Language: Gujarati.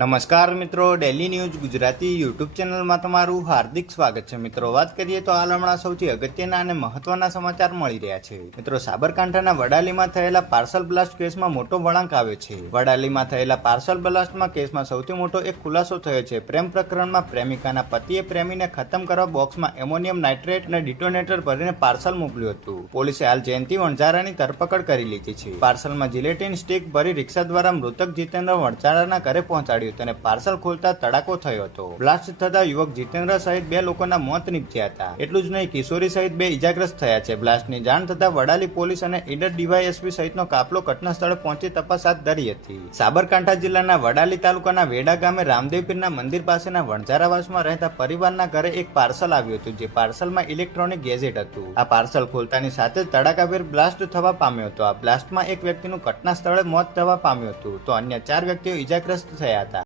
નમસ્કાર મિત્રો, ડેલી ન્યૂઝ ગુજરાતી યુટ્યુબ ચેનલમાં તમારું હાર્દિક સ્વાગત છે. મિત્રો, વાત કરીએ તો હાલ હમણાં સૌથી અગત્યના અને મહત્વના સમાચાર મળી રહ્યા છે. મિત્રો, સાબરકાંઠાના વડાલીમાં થયેલા પાર્સલ બ્લાસ્ટ કેસમાં મોટો વળાંક આવ્યો છે. વડાલીમાં થયેલા પાર્સલ બ્લાસ્ટમાં કેસમાં સૌથી મોટો એક ખુલાસો થયો છે. પ્રેમ પ્રકરણમાં પ્રેમિકાના પતિએ પ્રેમીને ખતમ કરવા બોક્સમાં એમોનિયમ નાઇટ્રેટ અને ડિટોનેટર ભરીને પાર્સલ મોકલ્યું હતું. પોલીસે હાલ જયંતિ વણઝારાની ધરપકડ કરી લીધી છે. પાર્સલમાં જિલેટીન સ્ટીક ભરી રિક્ષા દ્વારા મૃતક જીતેન્દ્ર વણઝારાના ઘરે પહોંચાડ્યું અને પાર્સલ ખોલતા તડાકો થયો હતો. બ્લાસ્ટ થતા યુવક જીતેન્દ્ર સહિત 2 લોકોના મોત નીપજ્યા હતા. એટલું જ નહીં, કિશોરી સહિત 2 ઇજાગ્રસ્ત થયા છે. બ્લાસ્ટની જાણ થતા વડાલી પોલીસ અને ઈડર ડીવાયએસપી સહિતનો કાફલો ઘટના સ્થળે પહોંચી તપાસ હાથ ધરી હતી. સાબરકાંઠા જિલ્લાના વડાલી તાલુકાના વેડા ગામે રામદેવ પીરના મંદિર પાસેના વણઝારાવાસમાં રહેતા પરિવારના ઘરે એક પાર્સલ આવ્યું હતું, જે પાર્સલમાં ઇલેક્ટ્રોનિક ગેજેટ હતું. આ પાર્સલ ખોલતાની સાથે જ તડાકાભેર બ્લાસ્ટ થવા પામ્યો હતો. આ બ્લાસ્ટમાં એક વ્યક્તિનું ઘટના સ્થળે મોત થવા પામ્યું હતું, તો અન્ય 4 વ્યક્તિઓ ઇજાગ્રસ્ત થયા હતા.